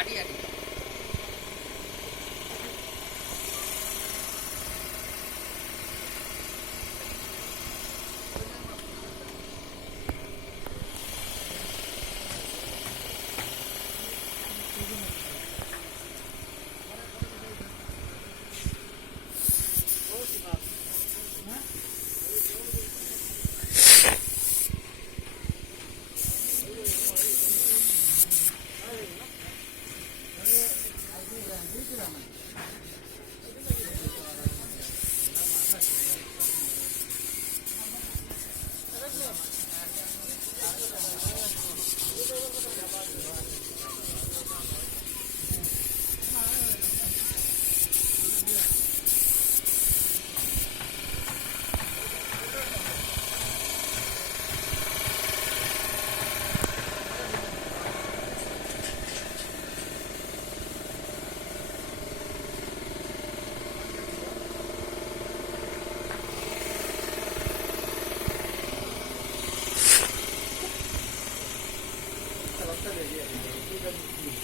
আড়ি আড়ি Yeah, yeah, yeah.